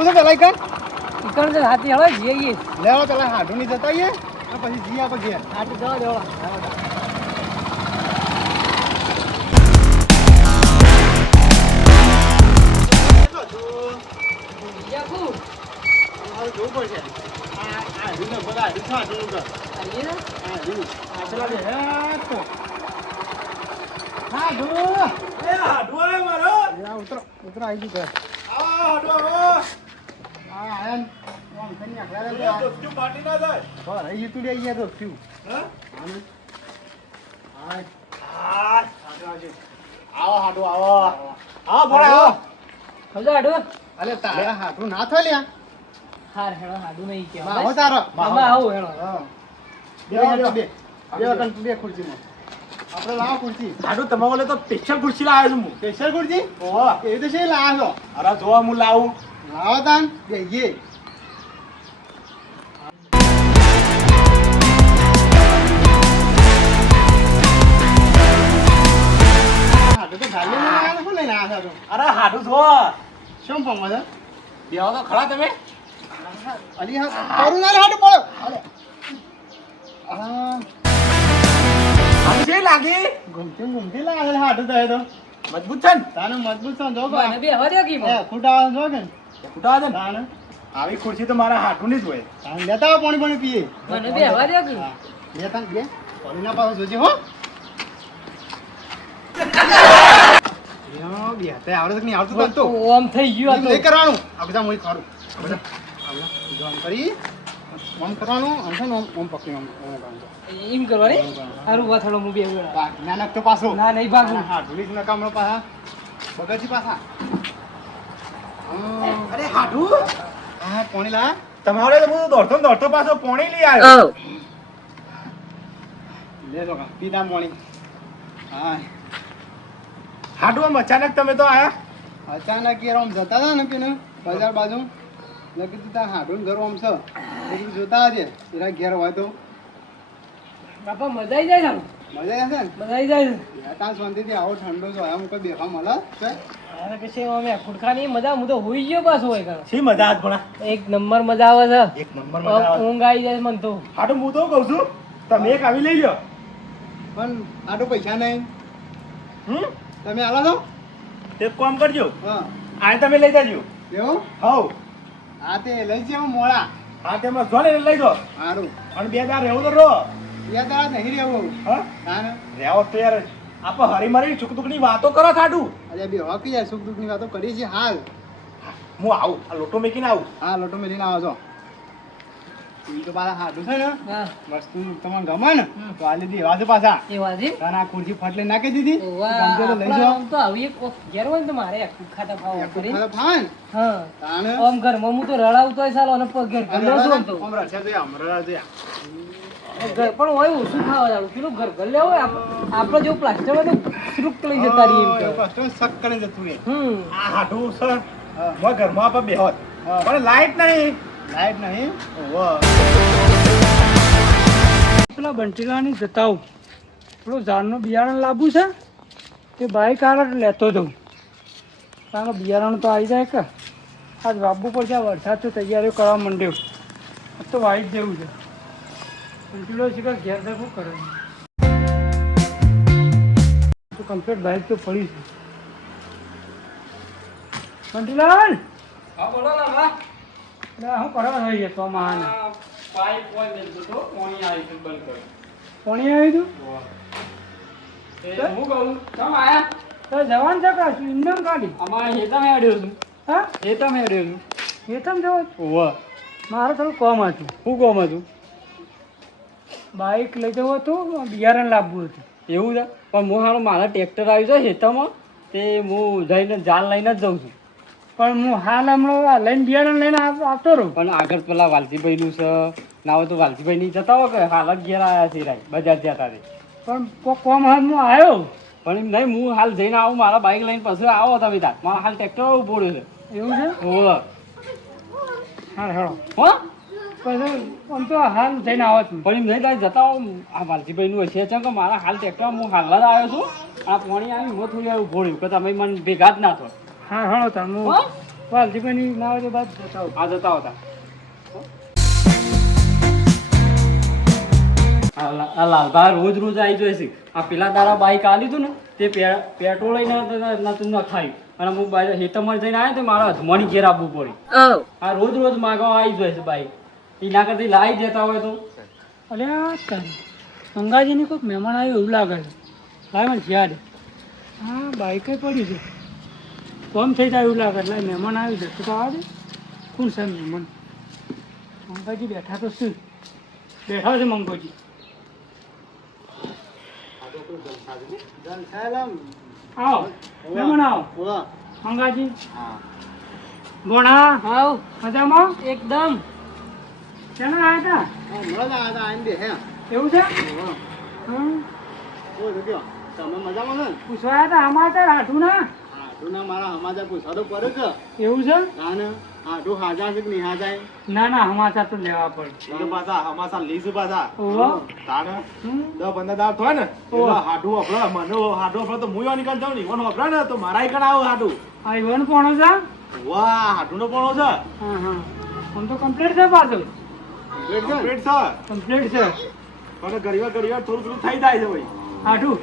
આવું છે પેલા ઈકણ ઈકણ છે હાથી હળો જઈએ લેવો પેલા હાડું ની જતા આવીએ અને પછી જઈએ આપણે ઘેર. હાથી જવા દેવા. તો. ઉતરો. ઉતરો આવી ગયું ઘર. આવો. હાડું હાડું. હાડું હાડુ. અલે તારા હાડું ના થાય લ્યા. હાર હેળો હાડુ નહીં કે માહો તારો. મામા આવું હેળો. બે. બે. બે ખુરશીમાં. આપણે લાવો ખુરશી. હાડું તમારા તો સ્પેશિયલ ખુરશી લાવ્યો છું હું. સ્પેશિયલ ખુરશી? ઓહો. એવી તો છે લાવ્યો અરે જોવા હું લાવું. લાવો તાન બેહીએ છો? અરે હાડું જો શું ફોર્મ છે? બેહો તો ખરા તમે અલી હા, તારું ના હાડું પડો. હા, હાડું છે લાગી ઘૂમતી ને ઘૂમતી લાગે છે હાડું એ તો. મજબૂત છે ને તાને મજબૂત છે જો મને બા. હવા દો કી એ, ખૂટા જો કે ને. ફૂટા છે ને આવી ખુરશી તો મારા હાડું ની જ હોય. લેતા આવો પાણી પાણી પીએ. મને બે હવા દો કી હા. બે તાન બે. પાણી ના પાછો જોજે હો. બે આવડે નહીં? આવડતું તો ઓમ થઈ ગયું આ તો. કરવાનું. આ બધા હું ખરું. બધા. કરી. આમ કરવાનું. છે ને આમ આમ પકડી કરવાનું. એમ કરવાની? સારું વાત હેળો હું બી એવું હેળો. નાનક તો પાછો. ના નહીં ભાગું. હા ઢોલી જ પાછા. બગડજી પાછા. અરે હાડું. હા પોણીલા તમારે તો હું દોડતો ને દોડતો પાછો પોણી લઈ આવ્યો. લે તો પીતા પીધા પાણી હા. હાડું આમ અચાનક તમે તો આયા? અચાનક યાર આમ જતા હતા ને પીને બજાર બાજુ. એટલે કીધું ત્યાં હાડું ઘર આમ છે. કીધું જોતા હશે એના ઘેર હોય તો. બાપા મજા આવી જાય ને? મજા જાય ને? મજા આવી જાય ત્યાં શાંતિથી આવો ઠંડો છે આમ કોઈ બેફા મળે? છે? અરે પછી અમે ખુડખાની મજા હું તો હોઈ ગયો બસ હોય કાં. શી મજા આજ ભણા એક નંબર મજા આવે છે. એક નંબર મજા આવે. ઊંઘ આવી જાય મને તો. હાડું હું તો કહું છું તમે એક આવી લઈ લ્યો. પણ આ પૈસા નહીં. હમ? તમે આલો છો? એક કામ કરજો. હા. આ તમે લઈ જાજો. એવું? હવ. હા તે લઈ જાવ મોળા હા તેમાં જો ને લઈ જાઓ. સારું અને બે દાર રહેવું તો રહો. બે દાર નહીં રહેવું. હા? હા ને? રહેવો તો યાર. આપણે હરી મરી ચૂકની વાતો કરો ખાડું અરે બી હક યાર સુખ દુઃખની વાતો કરી છે હાલ. હું આવું આ લોટો મેકીને આવું. હા લોટો મેલીને આવો છો. ઈ તો પાછા હાડું છે ને? હા. વસ્તુ તમને ગમે ને તો આ લીધી વાજે પાછા. એ વાજી તારે આ ખુરશી ફટલે નાખી દીધી? ગમજો તો લઈ જાઓ. તો આવી એક ઘેર હોય ને તો મારે એક ખાતા ખાવ કરી વખત ફાન હા. તાણે? આમ ઘર મમુ તો રડાવતો હોય સાલો અને પગ ઘેર ગલ્લો ઓમ આમ તો. આમ રસ્યા ઘર- પણ હોય ઓછું ખાવા જાણું. પેલું ઘર ઘર લેવો હોય આપણે જેવું પ્લાસ્ટર હોય તો સુરુક લઈ જતા રહીએ. એ શક કરીને જતું રહે. હમ. આ હાડું છે. હું ઘરમાં આપણે બેહોત. પણ લાઈટ નહીં. લાઈટ નહીં. પેલા બંટીલાની જતા આવું પેલું ઝાડનું બિયારણ લાવવું છે. તે બાઈક હારે લેતો જઉં. કારણ કે બિયારણ તો આવી જાય કે. આજ વાવવું પડશે આ વરસાદ તો તૈયારીઓ કરવા માંડ્યો. તો વાઈટ જેવું છે. શીખર ઘેર છે કરે તો કમ્પ્લેટ બાઇક તો પડી છે. કંટીલાલ હા બોલો ના બા એટલે હું કરવા થઈ છે તો મહાન? પાઇપ હોય મેં તો પાણી આવી છે બંધ કરો. પાણી આવ્યું તું? હું કહું કેમ આયા? તો જવાન છે કે? ઇન્ધન કાઢી? અમારે હેતમ હેડ્યો છું. હા? હેતમ હેડ્યો છું. એ તમે જવો ઓવા મારે થોડું કોમ હતું. હું કોમ હતું? બાઈક લઈ જવું હતું બિયારણ લાવવું હતું. એવું છે? પણ હું હારું મારા ટ્રેક્ટર આવ્યું છે ખેતરમાં તે હું જઈને જાલ લઈને જ જાઉં છું. પણ હું હાલ હમણાં લઈને બિયારણ લઈને આવ- આવતો રહું. પણ આગળ પેલા વાલજીભાઈનું છે ના હોય તો વાલજીભાઈ નહીં જતા હોય કે? હાલ જ ઘેર આવ્યા છે રાય બજાર જતા રે પણ કોમ હાલ હું આવ્યો. પણ એમ નહીં હું હાલ જઈને આવું મારા બાઇક લઈને પછી આવો તમે તાર. મારા હાલ ટ્રેક્ટર ઊભો રહ્યો છે. એવું છે? હોવે. હા હા હો? પછી આમ તો હાલ જઈને આવો પણ એમ નહીં તારે જતા હો આ વાલજીભાઈનું હશે છે કે મારા હાલ ટ્રેક્ટર હું હાલ આવ્યો છું. આ પાણી આવી હું થોડી ઊભો રહ્યું કે તમે મને ભેગા જ ના થો. હા હા તમે હો? ના આવે તો બાદ જતા. આ જતા હતા આ લાલભા રોજ રોજ આવી જાય છે. આ પેલા તારા બાઈક આ હતું ને તે પેટ્રોલ લઈને નતું નખાયું અને હું હેતરમાં જઈને આવ્યો તો મારા અધમાની ઘેર આપવું પડ્યું. આ રોજ રોજ માગવા આવી જાય છે બાઈક. એના કરતી લાવી દેતા હોય તો? અરે આ ગંગાજીની કોઈક મહેમાન આવ્યું એવું લાગે છે. લાય મને યાદ હા બાઈકે પડી છે. કોમ થઈ જાય એવું લાગે લાય મહેમાન આવ્યું છે. તું તો આવે કોણ છે મહેમાન? મંગોજી બેઠા તો શું? બેઠા છે મંગોજી. આવો. મહેમાન આવો. મંગાજી. હા. ભોણા આવ. મજામાં? એકદમ. શેના આવ્યા હતા હમણાં આવ્યા હતા આઈને બેહ્યા. હતા એવું છે. હમ. બોલ, કહો? તમે મજામાં ને? પૂછવા આવ્યા હતા આમાં હતા રાઠું ના મારા સમાચાર પૂછવા તો પડે છે. એવું છે? તાને હાડુ હાજા છે કે નહીં હાજા? ના ના હમાસા તો લેવા પડે પાછા હમાસા લીધું પાછા. ઓહો. હમ. દસ પંદર થાય ને. એટલે હાડું વપરાય મને હાડું આપડે તો હું યો નીકળ જાઉં ને ઈવન ને તો મારા ઈકણ આવો હાડું આ ઈવન પોણો છે? વાહ હાડું નો પોણો છે. હા હા. તો કમ્પ્લીટ છે પાછું. Complete છે? કમ્પ્લીટ છે પણ ગરીવા ગરીવા થોડું થોડું થઈ જાય છે ભાઈ. હાઠું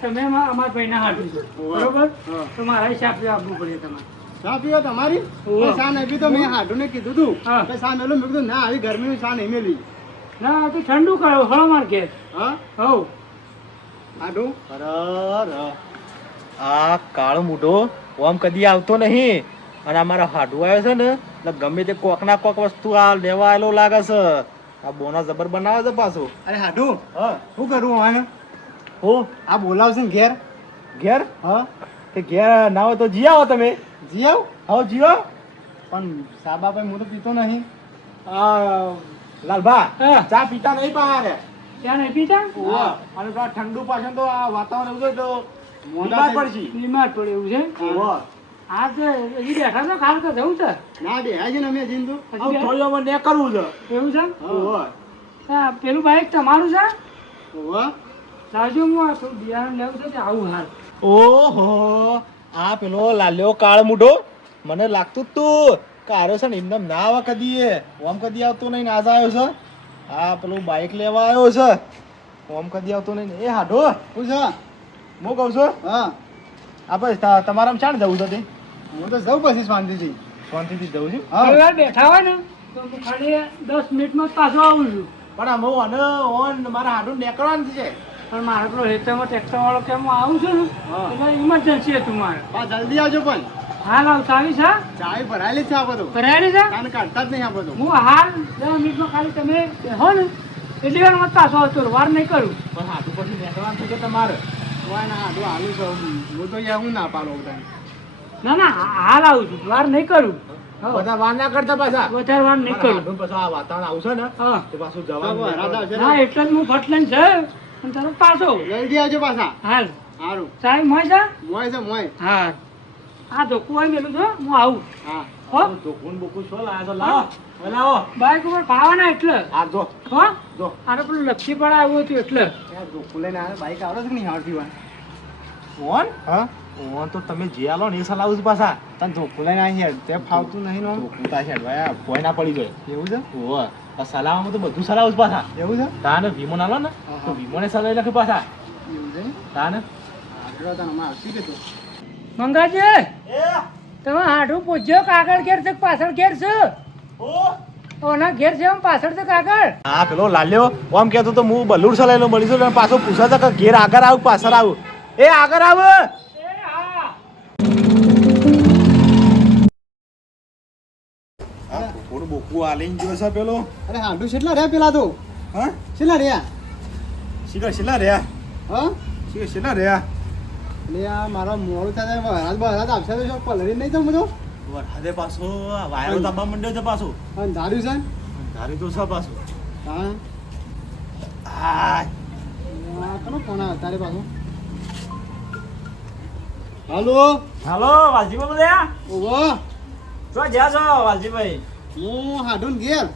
તમે અમા- અમારા ભાઈના હાઠું છો. બરોબર? તો મારા હિસાબે આપવું પડે તમારે? સાપીઓ તમારી? ચા નહીં પીતો મેં હાડુને કીધું તું. હા. કે ચા મેલું? મેં કીધું ના આવી ગરમીની ચા નહીં મેલી? ના તો ઠંડુ કરો હળો માર ઘેર. હા? હવ. હાડુ આ કાળો મૂઢો ઓમ કદી આવતો નહીં. અને અમારો મારા હાડું આવ્યો છે ને એટલે ગમે તે કોક ના કોક વસ્તુ આ લેવા આવેલો લાગે છે. આ બોના જબર બનાવે છે પાછો. અરે હાડુ હા. શું કરું હવે? હો? આ બોલાવશે ને ઘેર. ઘેર? હા. કે ઘેર ના હોય તો જી આવો તમે. જી આવ? આવો. જીઓ પણ સાબા બાપા હું તો પીતો નહીં. આ લાલભા ચા પીતા નહીં પારે ત્યાં નહીં પીતા? હા. અને ઠંડુ પાછળ તો આ વાતાવરણ એવું છે તો બીમાર પડશે. બીમાર પડે એવું છે. હા. તો હજી બેઠા છો તો જવું છે. ના બે છે અમે તું હજી થોડી ને કરવું છે. એવું છે? ઓહો. હા પેલું બાઈક તમારું છે? ઓવા લાવજો હું આ બિયારણ લેવું છે આવું હાલ. ઓહો આ પેલો લાલ્યો કાળ મૂઢો. મને લાગતું જ તું કે આર્યો છે ને એમને ના આવે કદી એ ઓમ કદી આવતો નહીં ને આજ આવ્યો છે. આ પેલું બાઈક લેવા આવ્યો છે. ઓમ કદી આવતો નહીં એ હાડો શું છે? હું કહું છું? હા. આપણે તમારામાં શાણ જવું છે તે? હું તો જઉં પછી શાંતિથી. શાંતિથી જઉં છું? હા. હવે બેઠા હોય ને તો હું ખાલી દસ મિનિટમાં જ પાછો આવું છું. પણ આમ હું અને ઓન મારા હાડું નીકળવાનું છે. પણ મારે પેલો હેતરમાં ટેક્ટર વાળો કે હું આવું છું ને એટલે ઇમરજન્સી હતું મારે. હા જલ્દી આવજો પણ. હાલ આવ ચાવી છે? ચાવી ભરાયેલી છે આ બધું. ભરાયેલી છે? કાન કાઢતા જ નહીં આ બધું. હું હાલ દસ મિનિટમાં ખાલી તમે બેહો ને એટલી વાર મત પાછો આવતો વાર નહીં કરું. પણ હાડું પછી નીકળવાનું છે તમારે? હું ના હાડું હાલું છું હું તો હું ના પાડું બધાને. ના ના હા- હાલ આવું છું. વાર નહીં કરું. હો. બધા વાર ના કરતા પાછા. વધારે વાર નહીં કરું. પછી આ વાતાવરણ આવશે ને હા. તો પાછું જવાનું ના એટલે જ હું ફટ લઈને છે. અને પાછો. જલ્દી આવજો પાછા. હાલ. સારું સાહેબ મોય છે? મોય છે મોય. હા. આ ધોકું હોય મેલું છો હું આવું. હા. હો. ધોકું બોકું છો લાયા તો લાવો. લાવો. બાઈક ઉપર પાવાના એટલે. હા જો. હો. જો. આને પેલું લક્ષી પડા આવ્યું હતું એટલે. ધોકું લઈને આવે બાઈક આવડે છે કે નહીં આવડતી હોય ઓન હા. ઓન તો તમે જે આલો ને એ સલાહ જ પાછા. તને ધોકું લઈને આવી હેડ. તે ફાવતું નહીં નો ધોકું તા છે ભાઈ ભોય ના પડી જાય. એવું છે? ઓહ આ સલાવામાં તો બધું સલાહ જ પાછા. એવું છે? તાને વીમો ના લો ને તો વીમોને સલાઈ લખે પાછા. એવું છે? તાને? આગળ તને હમણાં આવતી કે તું? મંગાજી તમે હાડું પૂછજો કાગળ ઘેર છે પાછળ ઘેર છે? ઓના ઘેર છે પાછળ છે કાગળ? હા પેલો લાલ્યો ઓમ કહેતો તો હું બલુડ સલાઈનો મળીશું ને પાછો પૂછા કે ઘેર આગળ આવું પાછળ આવું? એ આગળ આવ! બોકું આલીને ગયો છે પેલો. અરે હાડું કેટલા રહ્યા પેલા તો? હા? કેટલા રહ્યા? શીખર છેલ્લા રહ્યા? હા? શીખર છેલ્લા રહ્યા? એટલે આ મારા મોડું થાય બરાત આવશે તો પલરી નહીં બધું વરસાદે પાછો આ વાયરો તાપવા માંડ્યો છે પાછો. અને ધાર્યું છે? ધારી તો છે પાછું. હા. હા આ કોનો ફોન આવે તારે પાછું? હાલો? હાલો વાલજીભાઈ બોલ્યા? ઓહો શું જ્યાં છો વાલજીભાઈ? હું હાડું ઘેર.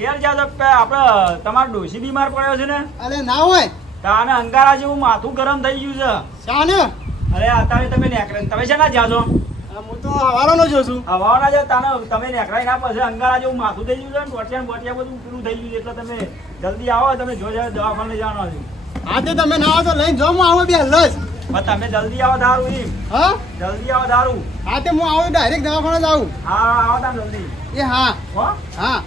ઘેર જ્યાં કે આપણે તમારો ડોશી બીમાર પડ્યો છે ને? અરે ના હોય. તાને અંગારા જેવું માથું ગરમ થઈ ગયું છે. અરે અત્યારે તમે નેકરે તમે છે ના જ્યાં હું તો હવારોનો જોઉં છું. હવાના જે તાને તમે નેકરાઈ ના પછી અંગારા જેવું માથું થઈ ગયું છે ને ટોટિયા બોટિયા બધું પૂરું થઈ ગયું છે એટલે તમે જલ્દી આવો તમે જો દવાખાને જવાનું છે. તે તમે ના આવો તો લઈને જો હું આવો બે લસ પણ તમે જલ્દી આવો દારૂ એમ. હા? જલ્દી આવો દારૂ. હા તે હું આવું ડાયરેક્ટ દવાખાને જ આવું હા આવો તાન જલ્દી. એ હા. હો? હા.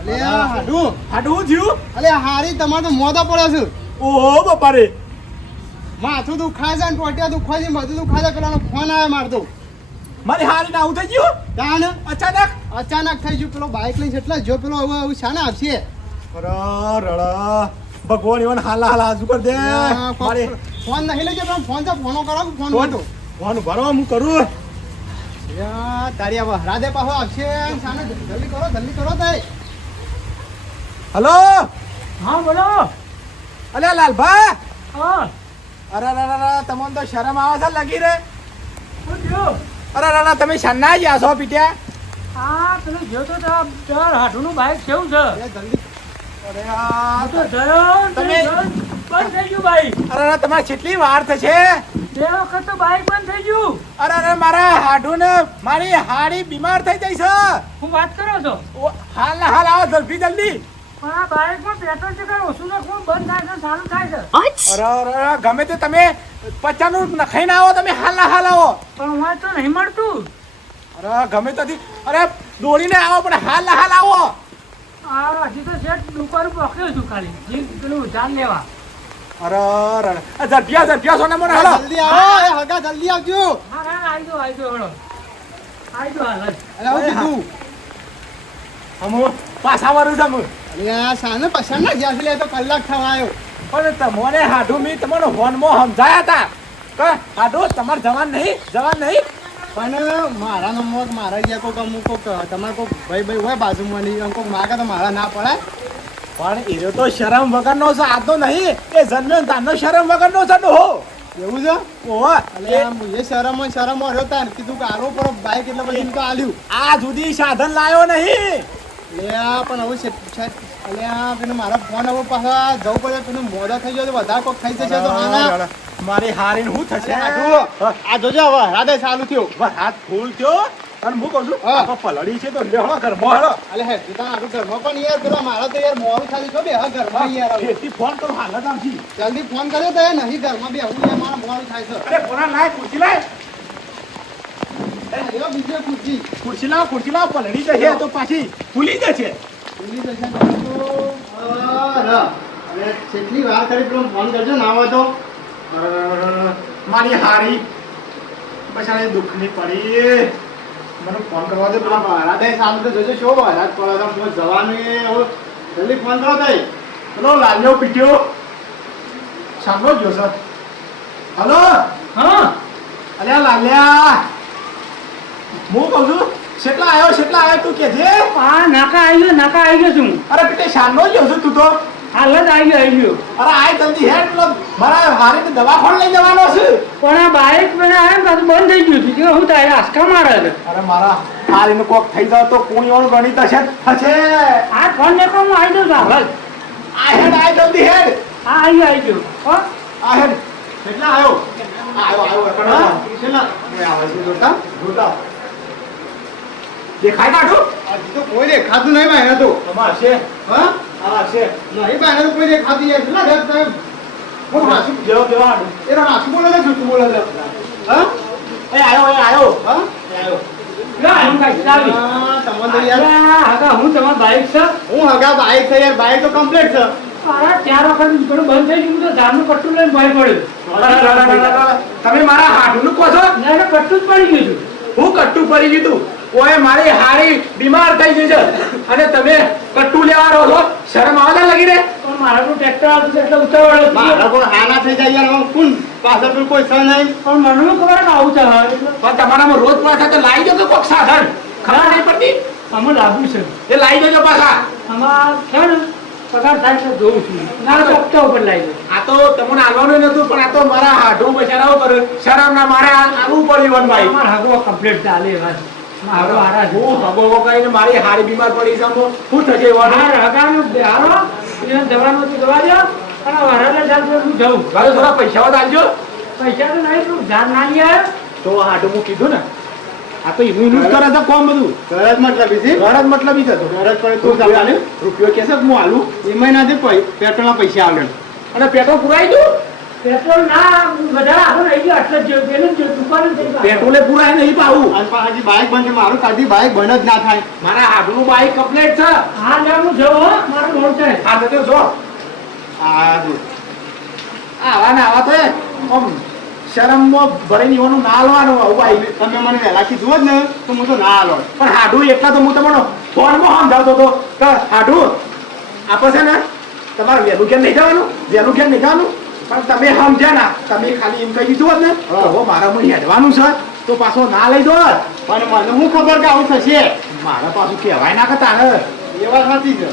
અલે હાડું. હાડું થયું? અલે હારી તમારે તો મોદા પડ્યા છે. ઓહો બાપા રે માથું દુખાય છે ને ટોટિયા દુખાય છે બધું દુખાય છે પેલાનો ફોન આવે મારતો. મારી હારી ના થઈ ગયું? તાન અચાનક? અચાનક થઈ ગયું પેલો બાઇક લઈને એટલા જો પેલો હવે હવે શાના આપશે. રડ. ભગવાન એવન હાલા હાલા હાજુ કર દે. મારી ફોન નહીં લેજો તમે ફોન તો ફોનો કરો ફોન ફોન? ફોન ભરો હું કરું? યા તારી હવે રાધે પાહો આવશે સામે જલ્દી કરો જલ્દી કરો તે હલો? હા બોલો. અલે લાલભા? હા. અરે અરે અરે તમને તો શરમ આવે છે લગી રે. શું થયું? અરે અરે તમે શના જ આસો પીટ્યા? હા પેલું જો તો ચાર હાથુનું બાઈક કેવું છે? જલ્દી. અરે આ તો તમે- બંધ થઈ ગયું બાઈક અરે અરે તમારે કેટલી વાર થશે? બે વખત તો બાઈક બંધ થઈ ગયું. અરે અરે મારા હાડું ને મારી હાડી બીમાર થઈ જઈ છે. હું વાત કરો છો? હાલ ના હાલ આવો જલ્દી જલ્દી. ગમે તે તમે પચાનું નખાઈને આવો તમે હાલ ના હાલ આવો. પણ હું તો નહીં મળતું. અરે ગમે ત્યાંથી અરે દોડીને આવો પણ હાલ ના હાલ આવો. હજી તો શેઠ દુકાન પકડ્યો છું ખાલી. પેલું જાન લેવા. અરે અરે ઝડપિયા ઝડપિયા સોના મને હાલો. જલ્દી આવો એ હગા જલ્દી આવજો. હા હા આવી દો આવી દો હળો આવી દો હાલ અરે આવું કીધું. અમુ પાછા વરું છું અરે આ સાને પસંદ ના ગયા છે લે તો કલાક થવા આવ્યો પણ તમને હાડુ મી તમને ફોનમાં સમજાયા હતા કે હાડુ તમારે જવાન નહીં જવાન નહીં. પણ મારા નંબર મારા ગયા કોક અમુક કોક તમારે કોક ભાઈ ભાઈ હોય બાજુમાં નહીં કોક માગે તો મારા ના પડે. પણ એ તો શરમ વગરનો છે આજનો નહીં. એ જન્મ્યો તારનો શરમ વગરનો છે ડોહો. એવું છે? ઓવા આ એ શરમ હોય શરમ હોય ને કીધું કે આરો પર બાઈક એટલે પછી તો આલ્યું આ સુધી સાધન લાયો નહીં. લે આ પણ હવે અલે આ પેલો મારો ફોન હવે પાછા જવું પડે પેલું મોડા થઈ ગયો તો વધારે કોક થઈ જશે તો હા મારી હારીને શું થશે? આ જોજો હવે રાધે ચાલુ થયો. હાથ ફૂલ થયો? અને હું કહું છું હા. આ તો છે તો લેવા ઘરમાં હેડો. અલે હે તું તારા ઘરમાં પણ યાર પેલા મારા તો યાર મોડું ખાલી છો બે હા ઘરમાં યાર. ખેતી ફોન કરો હાલ જ આવશી જલ્દી ફોન કર્યો તો નહીં ઘરમાં બે હું મારા મોડું થાય છે અરે કોના લાય? ખુરશી લાય ખુરશી ખુરશી લાવ ખુરશી લાવ પલડી જશે તો પાછી ફૂલી જશે. ભૂલી જશે કેટલી વાર કરી પેલો ફોન કરજો ના હોય તો મારી હારી. બસાડી દુઃખની પડી. મને ફોન કરવા દે પેલા મહારાજે સામે તો જોજો શું મહારાજ પડે તો હું જવાનું એ જલ્દી ફોન કરો તઈ. હલો લાલ્યો પીટ્યો સાંભળો જો સર. હલો? હા. અરે લાલ્યા. હું કહું છું કેટલા આવ્યો કેટલા આવ્યો તું કે છે? પા નાકા આવી ગયો નાકા આવી ગયો છું અરે પીટે શાનનો ગયો છું તું તો. હાલ જ આવી ગયો આવી ગયો અરે આય જલ્દી હેડ મારા હારીને દવાખાને લઈ જવાનો છે. પણ આ બાઈક મને આવે ને બંધ થઈ ગયું કે હું તારે આસકા મારે છે. અરે મારા હારીનું કોક થઈ જાવ તો કોણીઓનું ગણિત હશે થશે આ ફોન ને કોમ આવી દઉં હાલ. આ હેડ આય જલ્દી હેડ આ આવી આવી ગયો. હો? આ હેડ કેટલા આવ્યો આવ્યો આવ્યો હા? કણો કેટલા? એ આવે છે જોતા? જોતા. દેખાય કાઢો. આ તો કોઈ દેખાતું નહીં ભાઈ તો. તમાર છે. હા? આ છે. નહીં તો કોઈ કેટલા ઘર તમે હું. હાસુ? જેવો કેવો હાડું. એનો હાસુ બોલે છે જૂઠું બોલે છે? હા? એ આયો એ આયો. હા? આયો. હું તમારા. હા, હું બાઈક છે. હું હગા બાઈક છે યાર. તો કમ્પ્લીટ છે. અરે ચાર વખત બંધ થઈ ગયું. તો ધારનું પટ્ટું લઈને ભય પડ્યું. તમે મારા હાડું કહો છો? ના, પટ્ટું જ પડી ગયું હું કટ્ટુ પડી ગયું ઓય મારી હારી બીમાર થઈ ગઈ છે. અને તમે કટ્ટુ લેવા રહો છો? શરમ આવે લાગી રે પણ મારા ટ્રેક્ટર આવતું એટલે ઉતાવળ. મારા કોઈ હાના થઈ જાય યાર કોણ પાછળ કોઈ છે નહીં પણ મને ખબર કે આવું છે પણ તમારામાં રોજ પાછા તો લાવી દેજો કોક સાધન. ખબર નહીં પડતી? આમાં લાગુ છે. એ લાવી દેજો પાછા. આમાં છે ને પગાર થાય છે જોઉં છું. ના હપ્તા ઉપર લાવી દો આ તો તમને આવવાનું નતું પણ આ તો મારા હાડું બચારાઓ કરે શરમ ના મારે આ આવવું પડ્યું ભાઈ અમારા હાગો કમ્પ્લીટ ચાલે એવા છે. હું. હગો વગાઈને મારી હારી બીમાર પડી છે હું થશે વન હાર હગાનો એને દવાનું તો દવા દો અને વરાલે ચાલતું હું જાઉં. મારે થોડા પૈસા આલજો પૈસા તો નહીં તું જાન ના તો હાડું હું કીધું ને આ તો કરે છે કોમ બધું. ઘર મતલબ છે? મતલબ ઈ થતો ઘર પડે તું ચાલે રૂપિયો કેસે? હું હાલું એમાં નથી પૈ- પેટ્રોલના પૈસા આવે અને પેટ્રોલ પુરાઈ દઉં પેટ્રોલ ના વધારે રહી ગયો આટલે જ જેવું જ દુકાન પેટ્રોલે પુરાય નહીં પાવું અને હજી બાઇક બંધ મારું કાઢી બાઇક બંધ જ ના થાય. મારા હાડુનું બાઈક કમ્પ્લીટ છે. હા હું જવું મારું મોડ છે આ તો જો. આ જો. આવા ને આવા તો આમ શરમમાં ભરે ના લેવાનું આવું બાઈક તમે મને વહેલા કીધું જ ને તો હું તો ના લો પણ હાડું એટલા તો હું તમને ફોનમાં સમજાવતો હતો કે હાડું આપણે છે ને તમારે વહેલું કેમ નહીં જવાનું વહેલું કેમ નહીં જવાનું. પણ તમે સમજ્યા ના. તમે ખાલી એમ કહી દીધું હોત ને હા. હવે મારે મને હેડવાનું છે. તો પાછો ના લઈ દો પણ મને હું ખબર કે આવું થશે? મારે પાછું કહેવાય ના કે તારે. એ વાત સાચી છે.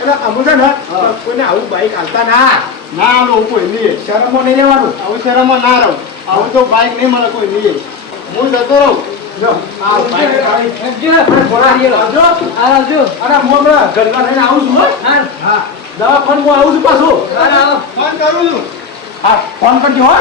એટલે અમુક છે ને હા. કોઈને આવું બાઈક હાલતા ના. ના હું કોઈ નહીં. શરમો નહીં લેવાનું. આવું શરમો ના રહું. આવું તો બાઈક નહીં મળે કોઈ નહીં. હું જતો રહું. ગરગા થઈને આવું છું. હો. હા ફોન દવાખાને આવું છું પાછું. ફોન કરું છું. હા ફોન કરજો હો.